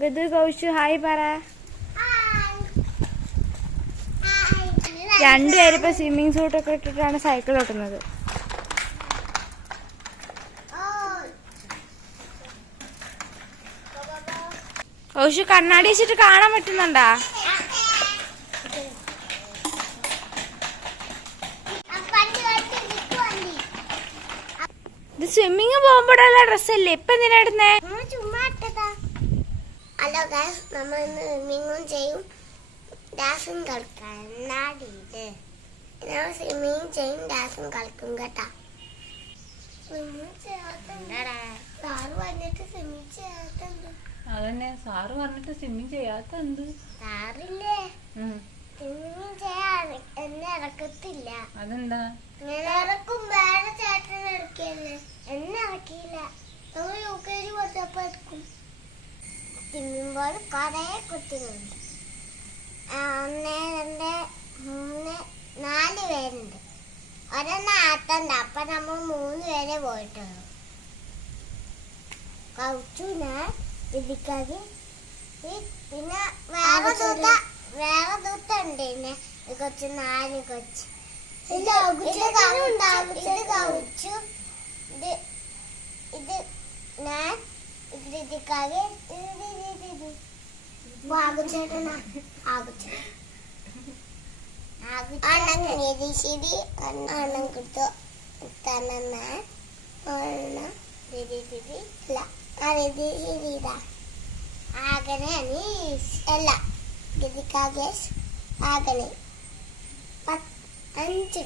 ഗദു കൗശു hi പറ. രണ്ടുപേരും ഇപ്പൊ സ്വിമ്മിങ് സൂട്ടൊക്കെ ഇട്ടിട്ടാണ് സൈക്കിൾ ഓട്ടുന്നത്. കൗശു കണ്ണാടി വെച്ചിട്ട് കാണാൻ പറ്റുന്നുണ്ടാ? ഇത് സ്വിമ്മിങ് പോകുമ്പോഴുള്ള ഡ്രസ്സല്ലേ, ഇപ്പൊ എന്തിനാ ഇടുന്നേ? ഹലോ ഗൈസ്, നമ്മൾ ഇന്ന് സ്വിമ്മിങ്ങും ചെയ്യും ഡാൻസും കളിക്കാം. സ്വിമ്മിങ് ചെയ്യും ഡാൻസും കളിക്കും കേട്ടാ. സാറ് പറഞ്ഞിട്ട് സ്വിമ്മിങ് ചെയ്യാത്തത്. അതന്നെ സാറ് പറഞ്ഞിട്ട് സ്വിമ്മിങ് ചെയ്യാത്ത എന്ത്? സാറില്ലേ സ്വിമ്മിങ് ചെയ്യാൻ എന്നെ ഇറക്കത്തില്ല. അതെന്താ? ഇറക്കും, വേറെ ചേട്ടൻ ഇറക്കിയല്ലേ, എന്നെ ഇറക്കിയില്ല. നമ്മൾ UKG കൊടുത്തപ്പോ ഇറക്കും. തിന്നുമ്പോൾ കുറെ കുട്ടികളുണ്ട്. 1 2 3 4 പേരുണ്ട്. ഒരെണ്ണം ആത്തണ്ട. അപ്പൊ നമ്മൾ 3 പേരെ പോയിട്ടുള്ളൂ. കൗച്ചുന് ഇതിക്കാതി പിന്നെ വേറെ ദൂത്തുണ്ട്. പിന്നെ കൊച്ചു 4 കൊച്ച്. ഇത് കൗച്ചു, ഇത് ഞാൻ, ഇതിക്കാകെ അണ്ണം കൊടുത്തു ആകനെ അല്ല ഗതിക്കാകെ ആകനെ 5